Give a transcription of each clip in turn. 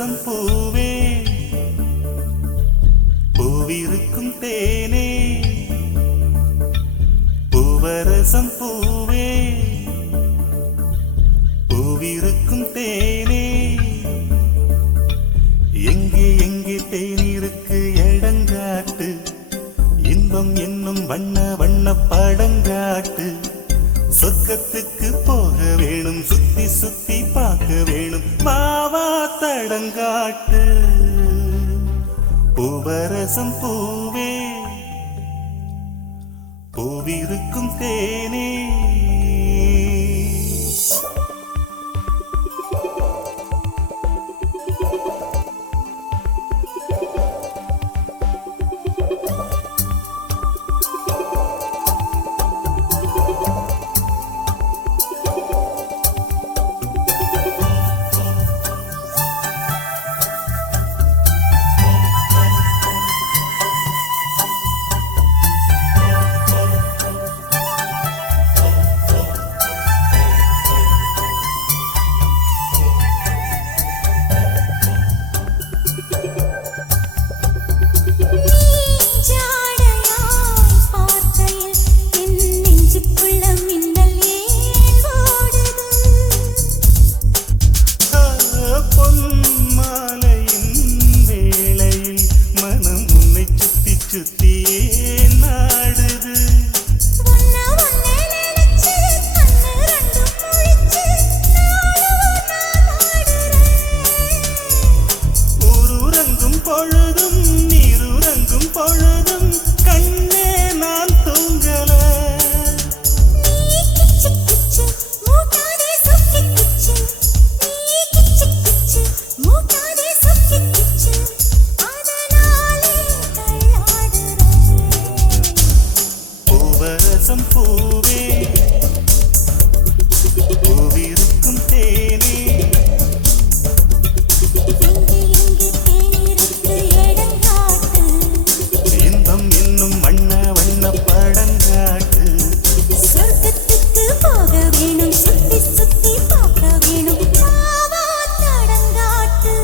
பூவரசம் பூவே பூவிருக்கும் தேனே பூவரசம் பூவே பூவிருக்கும் தேனே எங்கே எங்கே தேனிருக்கு எடங்காட்டு இன்பம் என்னும் வண்ண வண்ண படங்காட்டு சொர்க்கத்துக்கு போக வேணும் சுத்தி சுத்தி பார்க்க வேணும் மாவா தடங்காட்டு பூவரசம் பூவே பூவிருக்கும் தேனே பூவே பூவிருக்கும் தேனே இன்பம் என்னும் வண்ண வண்ண படங்காட்டு சொர்க்கத்துக்கு போக வேணும் சுத்தி சுத்தி பார்க்க வேணும் மாவா தடங்காட்டு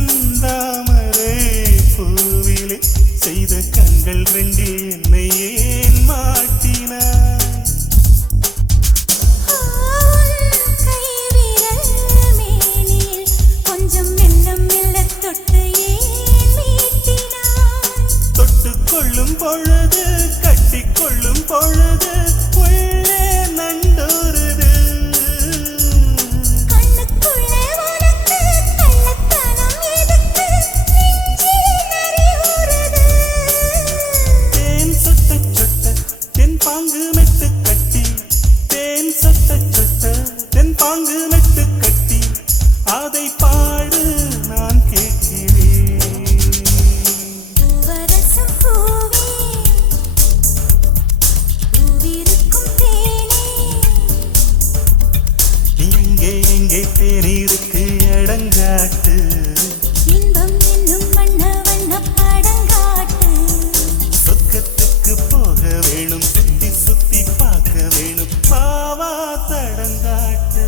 செந்தாமரை பூவிலே செய்த கண்கள் ரெண்டில் என்னை ஏன் மாட்டினாய் கொஞ்சம் மெல்ல மெல்ல தொட்டு ஏன் மீட்டினாய் தொட்டு கொள்ளும் பொழுது கட்டி கொள்ளும் பொழுது உள்ளே நண்டோருது பாங்கு மெட்டு கட்டி தேன் சொட்ட சொட்ட தென் பாங்கு மெட்டு கட்டி அதை பாடு நான் கேட்கிறேன் பூவரசம் பூவே பூவிருக்கும் தேனே எங்கே எங்கே தேனிருக்கு எடங்காட்டு இன்பம் என்னும் வண்ண வண்ண படங்காட்டு சொர்க்கத்துக்கு போக வேணும் சுத்தி சுத்தி பார்க்க வேணும் பாவா தடங்காட்டு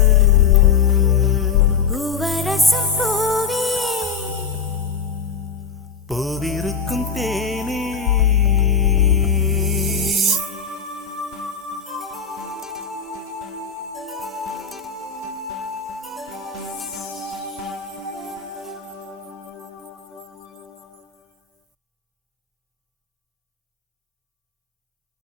பூவரசம் பூவே பூவிருக்கும் தேனே